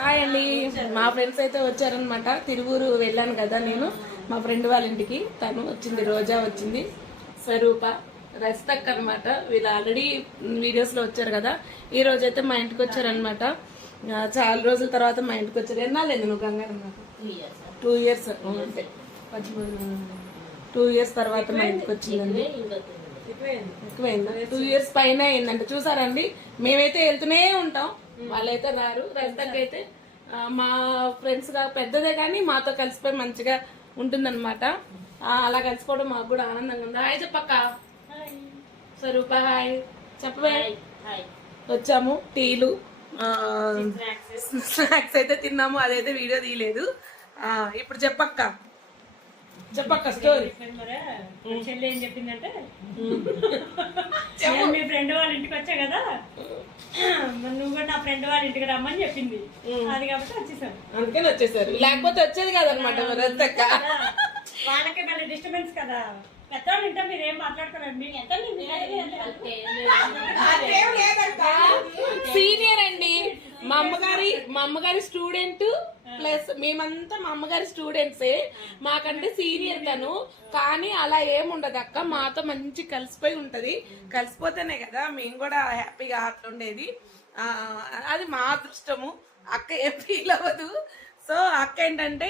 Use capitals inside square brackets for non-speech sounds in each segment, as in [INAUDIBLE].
Hi అండి. మా friends అయితే వచ్చారనమాట తిరువూరు వెళ్ళాను కదా నేను. మా ఫ్రెండ్ వాళ్ళ ఇంటికి. తను వచ్చింది రోజా వచ్చింది. స్వరూప రస్తక్ అనమాట వీళ్ళు ఆల్రెడీ వీడియోస్లో వచ్చారు కదా. ఈ రోజు అయితే మా ఇంటికి వచ్చారనమాట చాలా రోజుల తర్వాత మా ఇంటికి వచ్చారు. ఎన్నాలేదు నువ్వు గంగారు టూ ఇయర్స్ అంతే. టూ ఇయర్స్ తర్వాత మా ఇంటికి వచ్చిందండి. ఎక్కువైందా. టూ ఇయర్స్ పైన అయిందంట. చూసారండి మేమైతే వెళ్తూనే ఉంటాం. వాళ్ళైతే రారు ఆ, మా ఫ్రెండ్స్గా పెద్దదే కానీ మాతో కలిసిపోయి మంచిగా ఉంటుందన్నమాట. అలా కలిసిపోవడం మాకు కూడా ఆనందంగా ఉంది. హాయ్ చెప్పక్క. స్వరూప హాయ్. చెప్పవే. వచ్చాము టీలు. స్నాక్స్ అయితే తిన్నాము అదైతే వీడియో తీయలేదు. ఆ, ఇప్పుడు చెప్పక్క. చెప్పక్క స్టోరీ మా చెల్లి ఏం చెప్పిందంటే మీ ఫ్రెండ్ వాళ్ళ ఇంటికి వచ్చా కదా? మరి నువ్వు కూడా నా ఫ్రెండ్ వాళ్ళ ఇంటికి రమ్మని చెప్పింది. అది కాబట్టి వచ్చేసాం. అందుకని వచ్చేసారు. లేకపోతే వచ్చేది కాదనమాట వాళ్ళకి మళ్ళీ డిస్టర్బెన్స్ కదా. పెద్దవాళ్ళు ఇంటే మీరు ఏం? [LAUGHS] సీనియర్ అండి. మా అమ్మగారి మా అమ్మగారి స్టూడెంట్ ప్లస్ మేమంతా మా అమ్మగారి స్టూడెంట్సే. మాకంటే సీనియర్ తను. కానీ అలా ఏముండదు అక్క. మాతో మంచి కలిసిపోయి ఉంటది. కలిసిపోతేనే కదా మేము కూడా హ్యాపీగా అట్లా ఉండేది అది మా అదృష్టము. అక్క ఏం ఫీల్ అవ్వదు. సో అక్క ఏంటంటే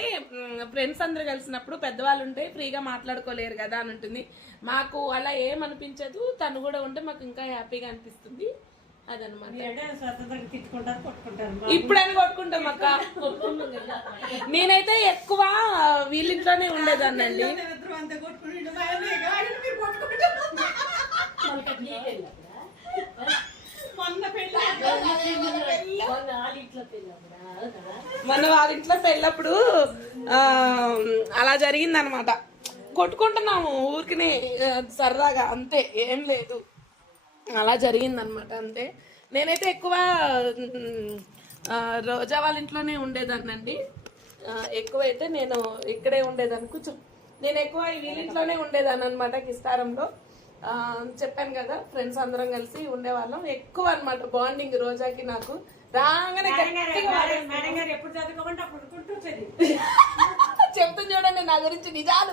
ఫ్రెండ్స్ అందరు కలిసినప్పుడు పెద్దవాళ్ళు ఉంటే ఫ్రీగా మాట్లాడుకోలేరు కదా అని ఉంటుంది. మాకు అలా ఏమనిపించదు. తను కూడా ఉంటే మాకు ఇంకా హ్యాపీగా అనిపిస్తుంది. ఇప్పుడని కొట్టుకుంటాం అక్క. నేనైతే ఎక్కువ వీళ్ళింట్లోనే ఉండేదాన్నండి. పెళ్ళి మన వారింట్లో పెళ్ళప్పుడు. అలా జరిగింది అనమాట కొట్టుకుంటున్నాము ఊరికినే సరదాగా అంతే ఏం లేదు. అలా జరిగిందనమాట అంతే. నేనైతే ఎక్కువ రోజా వాళ్ళ ఇంట్లోనే ఉండేదాన్నండి. ఎక్కువైతే నేను ఇక్కడే ఉండేదాన్ని. కూర్చో. నేను ఎక్కువ ఈ వీళ్ళింట్లోనే ఉండేదాన్ని అనమాట కిస్తారంలో. చెప్పాను కదా ఫ్రెండ్స్ అందరం కలిసి ఉండేవాళ్ళం. ఎక్కువ అన్నమాట బాండింగ్ రోజాకి నాకు. రాగానే [LAUGHS] చెప్తుంది చూడండి నా గురించి నిజాలు.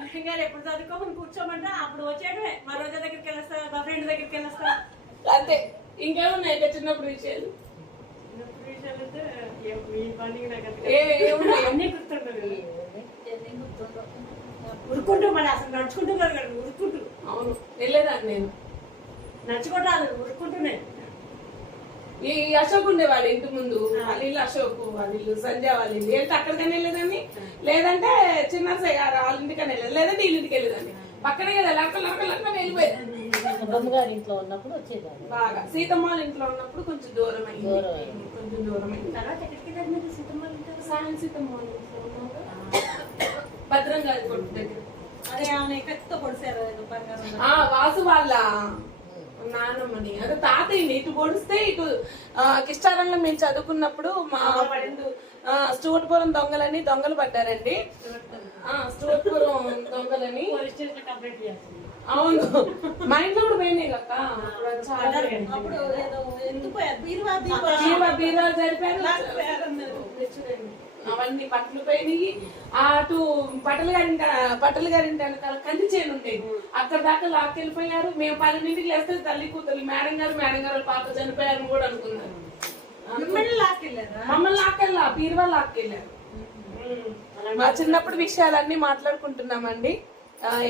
గారు ఎప్పుడు చదువుకోమని కూర్చోమంటే అప్పుడు వచ్చేయడమే. మా రోజా దగ్గరికి వెళ్ళొస్తా మా ఫ్రెండ్ దగ్గరికి వెళ్ళొస్తా. అంతే. ఇంకేమున్నాయి ఇంకా చిన్నప్పుడు విషయాలు? చిన్నప్పుడు విషయాలు అంటే ఏ- మీ నాకు అన్నీ గుర్తుండవు. ఉరుకుంటూ మరి అసలు నడుచుకుంటూ కాదు ఉరుకుంటూ అవును. వెళ్ళేదాన్ని నేను. నడుచుకుంటాను ఉరుకుంటూనే ఈ అశోక్ ఉండేవాడు ఇంటి ముందు. వాళ్ళ ఇల్లు అశోక్ వాళ్ళ ఇల్లు సంజయ్ వాళ్ళ ఇల్లు. వెళ్తే అక్కడికైనా వెళ్ళేదాన్ని? లేదంటే చిన్న గారు వాళ్ళ ఇంటికైనా వెళ్ళేది లేదంటే వీళ్ళ ఇంటికి వెళ్ళేదాన్ని. పక్కనే కదా లక్క లక్క లక్క వెళ్ళిపోయేదాన్ని. ఇంట్లో ఉన్నప్పుడు వచ్చేదాన్ని. బాగా. సీతమ్మ ఇంట్లో ఉన్నప్పుడు కొంచెం దూరం అయింది కొంచెం దూరం అయింది తర్వాత ఎక్కడికి మీరు సీతమ్మ ఇంటికి? సాయం సీతమ్మ ఇంట్లో ఉన్నాక భద్రం గారి కొట్టు దగ్గర. అదే ఆమె పొడిచారు ఏదో బంగారం. ఆ వాసు వాళ్ళ నాన్నమ్మని అదే తాతయ్యని ఇటు పొడిస్తే ఇటు కిష్టారంలో మేము చదువుకున్నప్పుడు మా ఫ్రెండ్ స్టూవర్ట్పురం దొంగలని దొంగలు పడ్డారండి. ఆ, స్టూవర్ట్పురం దొంగలని అవును. మా ఇంట్లో కూడా పోయినాయి చాలా అప్పుడు బీరువా బీరువా జరిపారు. అవన్నీ బట్టలు పోయినాయి. అటు పటల్ గారింట పటల్ గారింట కంది చేను ఉండేది. అక్కడ దాకా లాక్కెళ్ళిపోయారు. మేము పన్నెండింటికి లేస్తే తల్లి కూతురు మేడం గారు మేడం గారు పాప చనిపోయారని కూడా అనుకున్నారు. మిమ్మల్ని లాక్కెళ్ళారా? మమ్మల్ని లాక్కెళ్ళా బీరువా లాక్కెళ్ళారు. మా చిన్నప్పుడు విషయాలన్నీ మాట్లాడుకుంటున్నామండి.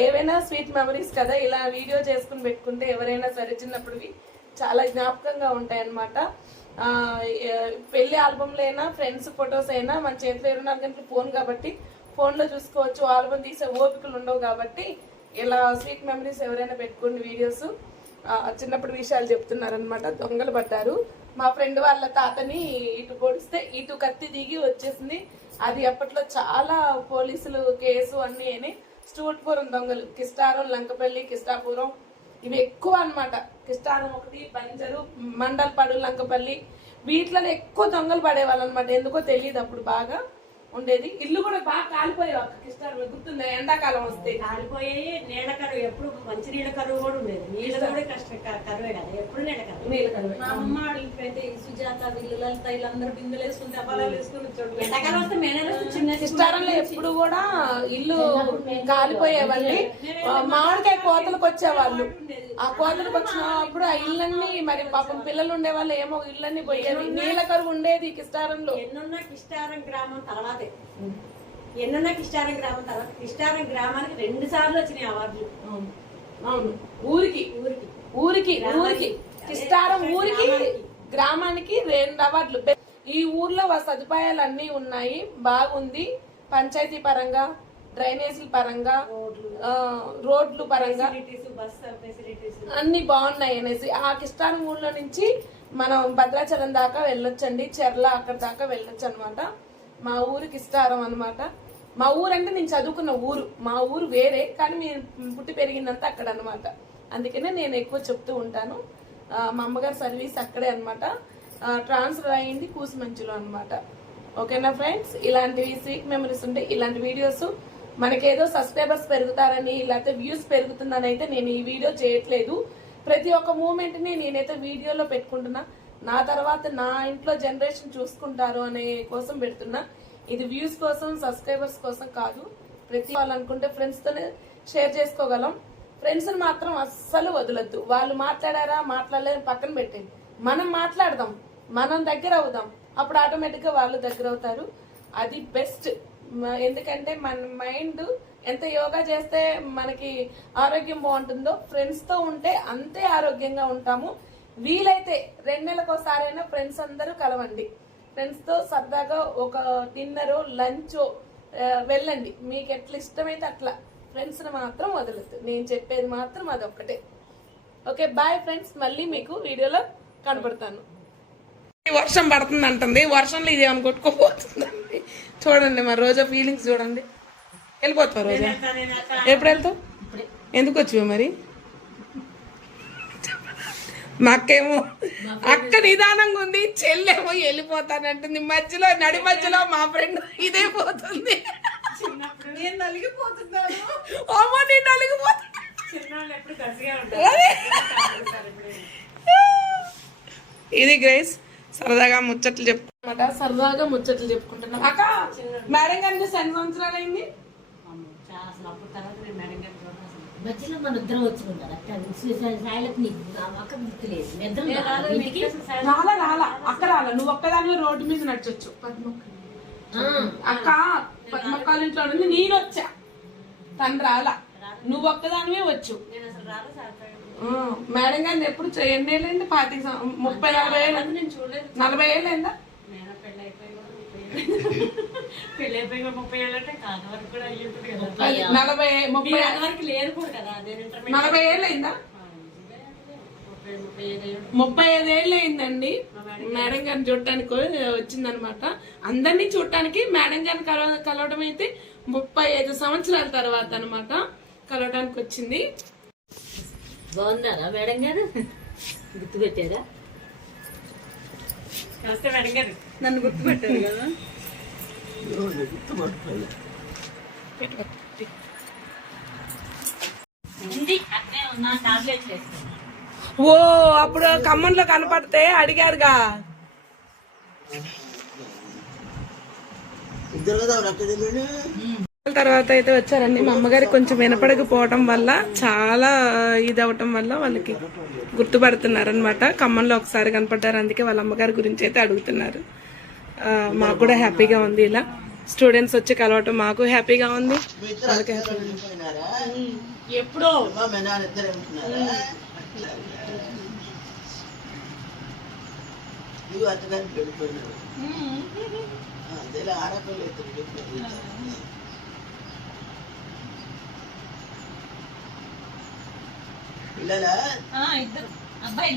ఏవైనా స్వీట్ మెమరీస్ కదా ఇలా వీడియో చేసుకుని పెట్టుకుంటే ఎవరైనా సరే చిన్నప్పుడువి చాలా జ్ఞాపకంగా ఉంటాయన్నమాట. పెళ్ళి ఆల్బంలో అయినా ఫ్రెండ్స్ ఫొటోస్ అయినా మన చేతిలో ఇరవై నాలుగు గంటలు ఫోన్ కాబట్టి ఫోన్లో చూసుకోవచ్చు. ఆల్బమ్ తీసే ఓపికలు ఉండవు కాబట్టి ఇలా స్వీట్ మెమరీస్ ఎవరైనా పెట్టుకోండి వీడియోస్. చిన్నప్పుడు విషయాలు చెప్తున్నారనమాట దొంగలు పడ్డారు. మా ఫ్రెండ్ వాళ్ళ తాతని ఇటు పొడిస్తే ఇటు కత్తి దిగి వచ్చేసింది. అది అప్పట్లో చాలా పోలీసులు కేసు అన్నీ అయినాయి. స్టూట్పురం దొంగలు. కిస్టారం లంకపల్లి కిస్టాపురం ఇవి ఎక్కువ అనమాట కిస్టారం ఒకటి బంజరు మండల్పాడు లంకపల్లి. వీటిలో ఎక్కువ దొంగలు పడేవాళ్ళు అనమాట ఎందుకో తెలియదు అప్పుడు బాగా. ఉండేది. ఇల్లు కూడా బాగా కాలిపోయావు అక్క కిష్టారం గుర్తుందా? ఎండాకాలం వస్తే. కాలిపోయి నీళ్ళ కరువు ఎప్పుడు మంచి నీళ్ళ కరువు కూడా ఉండేది. నీళ్ళ కూడా కష్టం కరువే కదా. ఎప్పుడు నీళ్ళ కరువు. నీళ్ళు కరువు. మా అమ్మ వాళ్ళ ఇంటికి అయితే ఈ సుజాత వీళ్ళు లలిత వీళ్ళందరూ బిందెలు వేసుకుని అబ్బాలు వేసుకుని వచ్చాడు ఎండాకాలం వస్తే మేనే చిన్న కిష్టారంలో ఎప్పుడు కూడా ఇల్లు కాలిపోయేవండి ఆ, మామిడికాయ కోతలకు వచ్చేవాళ్ళు. ఆ కోతలకు వచ్చినప్పుడు ఆ ఇళ్ళన్నీ మరి పాపం పిల్లలు ఉండేవాళ్ళు ఏమో ఇళ్ళన్నీ పోయేది. నీళ్ళ కరువు ఉండేది కిష్టారంలో. ఎన్నున్న కిష్టారం గ్రామం తర్వాతే ఎన్నున్న కిష్టారం గ్రామం తర్వాత కిష్టారం గ్రామానికి రెండు సార్లు వచ్చినాయి అవార్డులు. అవును. ఊరికి. ఊరికి. ఊరికి ఊరికి. కిష్టారం ఊరికి గ్రామానికి. రెండు అవార్డులు. ఈ ఊర్లో సదుపాయాలు అన్ని ఉన్నాయి. బాగుంది. పంచాయతీ పరంగా డ్రైనేజీల పరంగా రోడ్లు. పరంగా. అన్ని బాగున్నాయి అనేసి. ఆ కిష్టారం ఊర్లో నుంచి మనం భద్రాచలం దాకా వెళ్ళొచ్చండి. చెర్ల అక్కడ దాకా వెళ్ళొచ్చు అనమాట మా ఊరికి ఇస్తారం అనమాట మా ఊరు అంటే నేను చదువుకున్న ఊరు. మా ఊరు వేరే కానీ నేను పుట్టి పెరిగిందంతా అక్కడ అనమాట అందుకనే నేను ఎక్కువ చెప్తూ ఉంటాను. మా అమ్మగారి సర్వీస్ అక్కడే అనమాట ట్రాన్స్ఫర్ అయ్యింది కూసిమంచులో అనమాట ఓకేనా ఫ్రెండ్స్? ఇలాంటివి స్వీట్ మెమరీస్ ఉంటే ఇలాంటి వీడియోస్ మనకేదో సబ్స్క్రైబర్స్ పెరుగుతారని లేకపోతే వ్యూస్ పెరుగుతుందని అయితే నేను ఈ వీడియో చేయట్లేదు. ప్రతి ఒక్క మూమెంట్ని నేనైతే వీడియోలో పెట్టుకుంటున్నా. నా తర్వాత నా ఇంట్లో జనరేషన్ చూసుకుంటారు అనే కోసం పెడుతున్నా. ఇది వ్యూస్ కోసం సబ్స్క్రైబర్స్ కోసం కాదు. ప్రతి వాళ్ళు అనుకుంటే ఫ్రెండ్స్తోనే షేర్ చేసుకోగలం. ఫ్రెండ్స్ని మాత్రం అస్సలు వదలొద్దు. వాళ్ళు మాట్లాడారా మాట్లాడలేని పక్కన పెట్టండి మనం మాట్లాడదాం. మనం దగ్గర అవుదాం. అప్పుడు ఆటోమేటిక్గా వాళ్ళు దగ్గర అవుతారు. అది బెస్ట్ ఎందుకంటే మన మైండ్ ఎంత యోగా చేస్తే మనకి ఆరోగ్యం బాగుంటుందో ఫ్రెండ్స్తో ఉంటే అంతే ఆరోగ్యంగా ఉంటాము. వీలైతే రెండు నెలలకు ఒకసారైనా ఫ్రెండ్స్ అందరూ కలవండి. ఫ్రెండ్స్తో సరదాగా ఒక డిన్నర్ లంచ్ వెళ్ళండి. మీకు ఎట్లా ఇష్టమైతే అట్లా. ఫ్రెండ్స్ మాత్రం వదలద్దు. నేను చెప్పేది మాత్రం అదొక్కటే. ఓకే బాయ్ ఫ్రెండ్స్ మళ్ళీ మీకు వీడియోలో కనపడతాను వర్షం పడుతుంది అంటుంది. వర్షంలో ఇది ఏమైనా కొట్టుకోపోతుందండి. చూడండి మా రోజా ఫీలింగ్స్ చూడండి. వెళ్ళిపోతావు రోజా? ఎప్పుడు వెళ్తావు? ఎందుకు వచ్చావు మరి? మా అక్కేమో అక్క నిదానంగా ఉంది చెల్లెమో వెళ్ళిపోతానంటుంది. మధ్యలో నడి మధ్యలో మా ఫ్రెండ్ ఇదే పోతుంది. నేను నలిగిపోతున్నాను. అమ్మో నేను నలిగిపోతున్నా. చిన్నవాళ్ళు ఎప్పుడు కసిగా ఉంటారు. ఇది గ్రేస్ సరదాగా ముచ్చట్లు చెప్పుకుంటా సరదాగా ముచ్చట్లు చెప్పుకుంటున్నాం. అక్క మేడం గారిని ఎన్ని సంవత్సరాలు అయింది? మధ్యలో మన ఇద్దరం వచ్చుకుంటారు అక్క సాయిలకు నీకు గుర్తులేదు రాలా రాలా. రాలా. నువ్వు ఒక్కదానివే రోడ్డు మీద ఆ, అక్క పద్మక్క ఇంట్లో ఉంది నేను వచ్చా. తను రాలా. నువ్వు ఒక్కదానివే వచ్చు. మేడం గారిని ఎప్పుడు ఎన్ని ఏళ్ళైంది పాతిక సం- ముప్పై నలభై ఏళ్ళు. నేను చూడలేదు. నలభై ఏళ్ళు అయిందా? నేను పెళ్ళి అయిపోయి కూడా ముప్పై ఏళ్ళు. పెళ్ళి అయిపోయి కూడా ముప్పై ఏళ్ళు అంటే కాదు వరకు కూడా అయ్యి ఉంటుంది కదా. ముప్పై ఆ- నలభై ముప్పై కూడా కదా ఇంటర్మీడియట్ నలభై ఏళ్ళు అయిందా ముప్పై ఐదు ఏళ్ళు ఐదేళ్ళు అయిందండి మేడం గారిని చూడటానికి వచ్చిందనమాట. అందరినీ చూడటానికి మేడం గారిని కలవ కలవడం అయితే ముప్పై ఐదు సంవత్సరాల తర్వాత అనమాట కలవడానికి వచ్చింది. బాగున్నారా మేడం గారు? గుర్తుపెట్టారా? నమస్తే మేడం గారు. నన్ను గుర్తుపెట్టారు కదా. ఓ అప్పుడు ఖమ్మంలో కనపడితే అడిగారుగా. తర్వాత అయితే వచ్చారండి. మా అమ్మగారికి కొంచెం వినపడకపోవటం వల్ల చాలా ఇది అవటం వల్ల వాళ్ళకి గుర్తుపడుతున్నారు అనమాట ఖమ్మంలో ఒకసారి కనపడ్డారు అందుకే వాళ్ళ అమ్మగారి గురించి అయితే అడుగుతున్నారు. మాకు కూడా హ్యాపీగా ఉంది ఇలా. స్టూడెంట్స్ వచ్చి కలవటం మాకు హ్యాపీగా ఉంది. వాళ్ళకి హ్యాపీగా ఉంది. ఎప్పుడో. పిల్లలా? ఇద్దరు. అబ్బాయి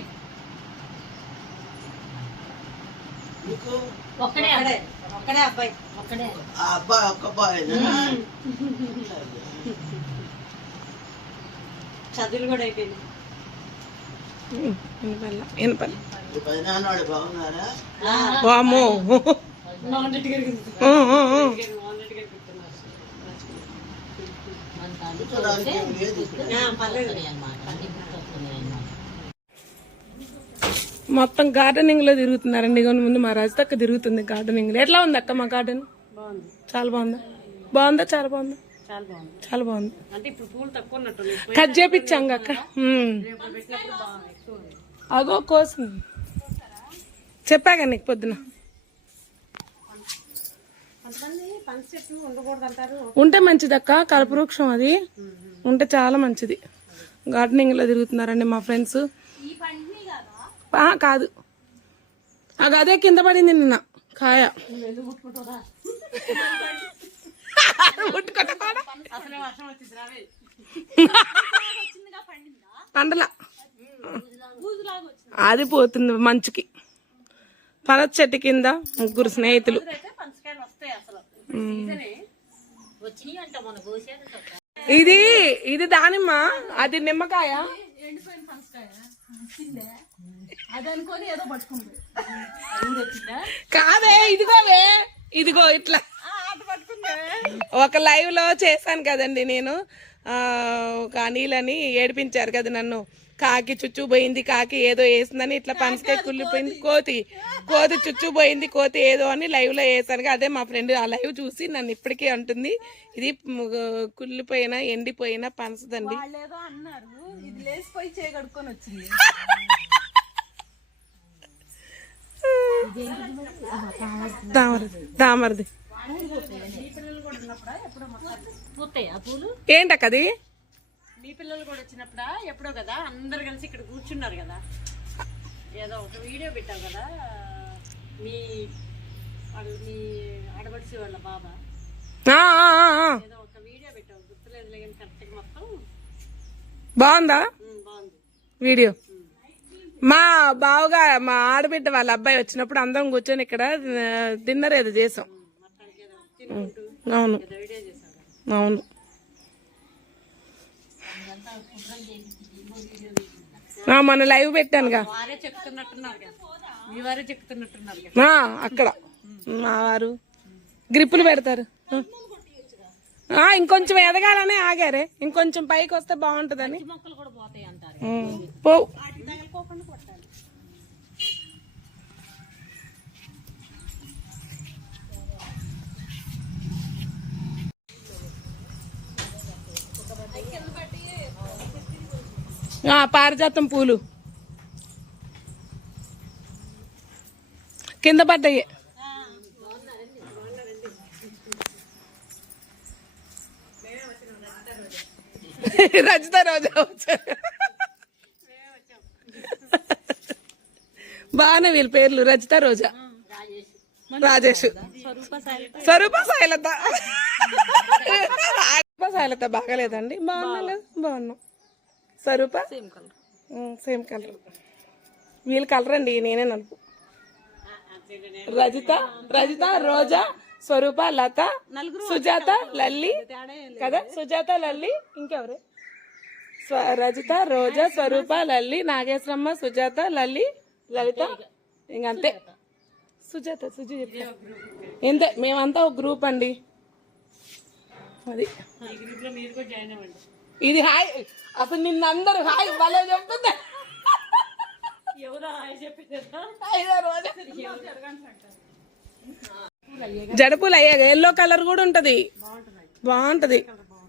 నీకు? ఒక్కడే ఒక్కడే. ఒక్కడే అబ్బాయి. ఒక్కడే. ఆ అబ్బాయి ఒక్క అబ్బాయినా చదువులు కూడా అయిపోయింది వినపల్ల వినపల్ల ఈ పదినాన్నవాడు బాగున్నారా వామ్మో మోహన్ రెడ్డి గారికి ఆ, ఆ, ఆ. మోహన్ రెడ్డి గారికి గుర్తున్నారు మనకు అది చూడడానికి ఏం లేదు. గుర్తొస్తున్నాయి అన్నమాట అన్ని గుర్తొస్తున్నాయి అన్నమాట మొత్తం గార్డెనింగ్లో తిరుగుతున్నారండి. ఇగో ముందు మా రాజతక్క తిరుగుతుంది గార్డెనింగ్లో. ఎట్లా ఉంది అక్క మా గార్డెన్ చాలా బాగుందా? బాగుందా? చాలా బాగుందా? చాలా బాగుంది. చాలా బాగుంది. అంటే ఇప్పుడు పూలు తక్కువ ఉన్నట్టు కట్ చేపించాం అక్క. అగో కోసం. చెప్పాగా నీకు పొద్దున. ఉంటే మంచిదక్క కల్పవృక్షం అది. ఉంటే చాలా మంచిది. గార్డెనింగ్లో తిరుగుతున్నారండి మా ఫ్రెండ్స్ కాదు. అది అదే కింద పడింది నిన్న కాయ. పండల. అది పోతుంది మంచుకి. పనస చెట్టు కింద ముగ్గురు స్నేహితులు. ఇది ఇది దానిమ్మ అది నిమ్మకాయ. కాదే ఇదిగోవే. ఇదిగో ఇట్లా. ఒక లైవ్లో చేశాను కదండి నేను. ఆ, ఒక అనిలని ఏడిపించారు కదా నన్ను. కాకి చుచ్చు పోయింది కాకి ఏదో వేసిందని ఇట్లా పనసకాయ కుళ్ళిపోయింది కోతి. కోతి. చుచ్చు పోయింది కోతి ఏదో అని లైవ్లో వేసాను అదే మా ఫ్రెండ్ ఆ లైవ్ చూసి నన్ను ఇప్పటికీ అంటుంది ఇది కుళ్ళిపోయిన ఎండిపోయిన పనసదండి. తామరది. తామరది ఏంటక్కది మీ పిల్లలు కూడా వచ్చినప్పుడా? ఎప్పుడో కదా? అందరు కలిసి ఇక్కడ కూర్చున్నారు కదా. ఏదో ఒక వీడియో పెట్టావు కదా? మీ వాళ్ళు మీ ఆడబడిసి వాళ్ళ బాబా. ఏదో ఒక వీడియో పెట్టావు. గుర్తులేదు కానీ కరెక్ట్గా మొత్తం. బాగుందా? బాగుంది. వీడియో. మా బావగా మా ఆడబిడ్డ వాళ్ళ అబ్బాయి వచ్చినప్పుడు అందరం కూర్చొని ఇక్కడ డిన్నర్ ఏదో చేసాం. అవును. అవును ఆ, మొన్న లైవ్ పెట్టానుగా వారే చెప్తున్నట్టున్నారు కదా మీ వారే చెప్తున్నట్టున్నారు కదా. ఆ, అక్కడ. మా వారు. గ్రిప్పులు పెడతారు. ఇంకొంచెం ఎదగాలనే ఆగారే. ఇంకొంచెం పైకి వస్తే బాగుంటదని. పో. పారిజాతం పూలు. కింద పడ్డాయి. రజిత రోజా వచ్చారు. బాగానే వీళ్ళ పేర్లు రజిత రోజా. రాజేష్. స్వరూప శైలత స్వరూప శైలత బాగలేదండి. బాగున్నా బాగున్నాం. స్వరూప? సేమ్ కలర్ వీళ్ళ కలర్ అండి నేనే నలుపు. రజిత రజిత రోజా స్వరూప లత సుజాత లల్లి. కదా? సుజాత లల్లి ఇంకెవరు? స్వ- రజిత రోజా స్వరూప లల్లి నాగేశ్వరమ్మ సుజాత లల్లి లలిత. ఇంకంతే సుజాత. సుజు ఇంతే మేమంతా ఒక గ్రూప్ అండి. అది. ఇది హాయ్. అసలు నిన్నందరూ హాయ్ భలే చెప్తుందా ఎవరో హాయ్ చెప్పేదా ఐదో రోజు. జడపూలు అయ్యాక ఎల్లో కలర్ కూడా ఉంటది. బాగుంటది.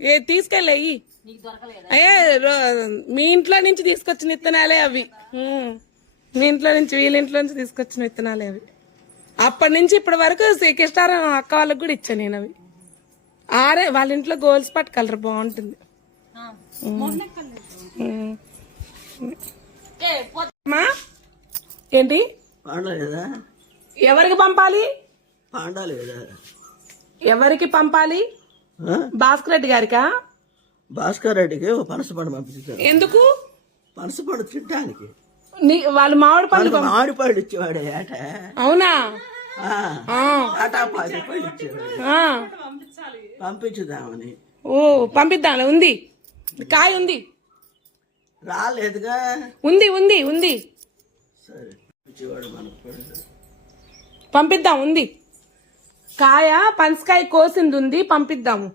ఏ తీసుకెళ్ళయి నీకు దొరకలేదా అయ్యే మీ ఇంట్లో నుంచి తీసుకొచ్చిన విత్తనాలే అవి. మీ ఇంట్లో నుంచి వీళ్ళ ఇంట్లో నుంచి తీసుకొచ్చిన విత్తనాలే అవి. అప్పటి నుంచి ఇప్పటి వరకు శ్రీకృష్ణారావు అక్క వాళ్ళకి కూడా ఇచ్చాను నేను అవి. ఆరే వాళ్ళ ఇంట్లో గోల్డ్ స్పాట్ కలర్ బాగుంటుంది. ఏంటి? పాండలేదా ఎవరికి పంపాలి? పాండలేదా ఎవరికి పంపాలి? ఆ? భాస్కర్ రెడ్డి గారికా? భాస్కర్ రెడ్డికి ఓ పనస పండు పంపించారు ఎందుకు? పనస పండు తినడానికి నీ వాళ్ళు మామిడి మనకు మామిడి పళ్ళు ఇచ్చేవాడు ఏట అవునా. పంపించుదామని. ఓ పంపిద్దాం ఉంది. కాయ ఉంది. రాలేదుగా. ఉంది ఉంది ఉంది. పంపిద్దాం ఉంది. కాయ పనసకాయ కోసింది ఉంది పంపిద్దాము?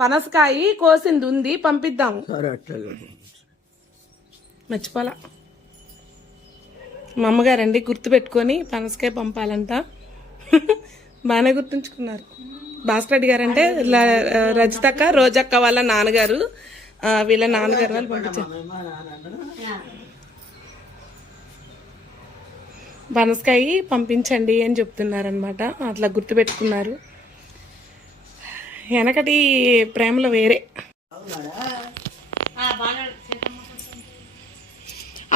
పనసకాయ కోసింది ఉంది పంపిద్దాము. సరే మర్చిపోలా. మా అమ్మగారండి గుర్తు పెట్టుకొని పనసకాయ పంపాలంట. బాగానే గుర్తుంచుకున్నారు. భాస్కర్ రెడ్డి గారు అంటే ల- రజితక్క రోజక్క వాళ్ళ నాన్నగారు. వీళ్ళ నాన్నగారు వాళ్ళు పంపించారు. పనసకాయ పంపించండి అని చెప్తున్నారనమాట అట్లా గుర్తుపెట్టుకున్నారు. వెనకటి ప్రేమలో వేరే.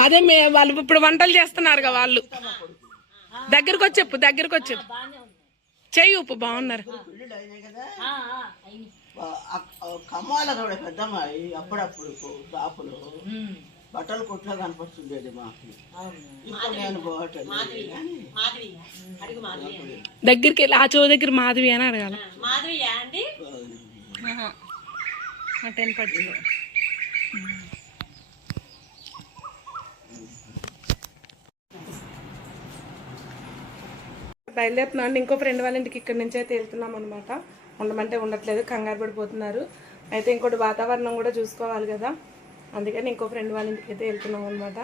అదే మే వాళ్ళు ఇప్పుడు వంటలు చేస్తున్నారుగా వాళ్ళు. దగ్గరకు వచ్చి చెప్పు. దగ్గరకు వచ్చి చెప్పు చెయ్యి ఉప్పు బాగున్నారు. కమ్మాల కూడా పెద్దమ్మాయి అప్పుడప్పుడు షాపులు బట్టలు కొట్లో కనపడుతుండేది మాకు. ఇప్పుడు నేను మాధవి. మాధవి. దగ్గరికి వెళ్ళి ఆ చెవు దగ్గర మాధవి అని అడగాలి. మాధవియా అండి? టెన్ పట్టు బయలుదేరుతున్నాం ఇంకో ఫ్రెండ్ వాళ్ళ ఇంటికి ఇక్కడ నుంచి అయితే వెళ్తున్నాం అనమాట ఉండమంటే ఉండట్లేదు కంగారు పడిపోతున్నారు. అయితే ఇంకోటి వాతావరణం కూడా చూసుకోవాలి కదా. అందుకని ఇంకో ఫ్రెండ్ వాళ్ళ ఇంటికి అయితే వెళ్తున్నాం అనమాట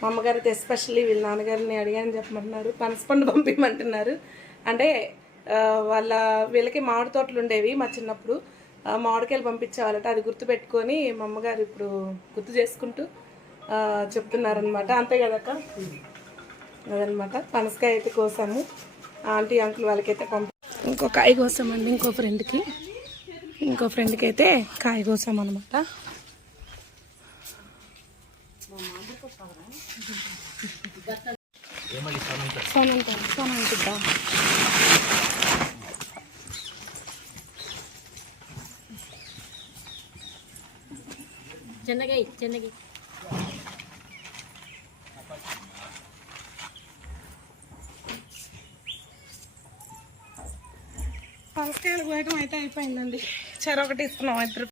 మా అమ్మగారు అయితే ఎస్పెషల్లీ వీళ్ళ నాన్నగారిని అడిగాని చెప్పమంటున్నారు. పనసపండు పంపించమంటున్నారు అంటే వాళ్ళ వీళ్ళకి మామిడి తోటలు ఉండేవి మా చిన్నప్పుడు. మామిడికాయలు పంపించేవాళ్ళట. అది గుర్తు పెట్టుకొని మా అమ్మగారు ఇప్పుడు గుర్తు చేసుకుంటూ చెప్తున్నారనమాట అంతే కదక్క? అదనమాట పనసకాయ అయితే కోసాము. ఆంటీ అంకుల్ వాళ్ళకైతే పంపి ఇంకో కాయ కోసామండి ఇంకో ఫ్రెండ్కి ఇంకో ఫ్రెండ్కి అయితే కాయ కోసాం అనమాట సోనంత సోనంతిద్దా? చిన్నగా చిన్నగా. పనసకాయలు కోయటం అయితే అయిపోయిందండి. చెరొకటి ఇస్తున్నాం ఇద్దరు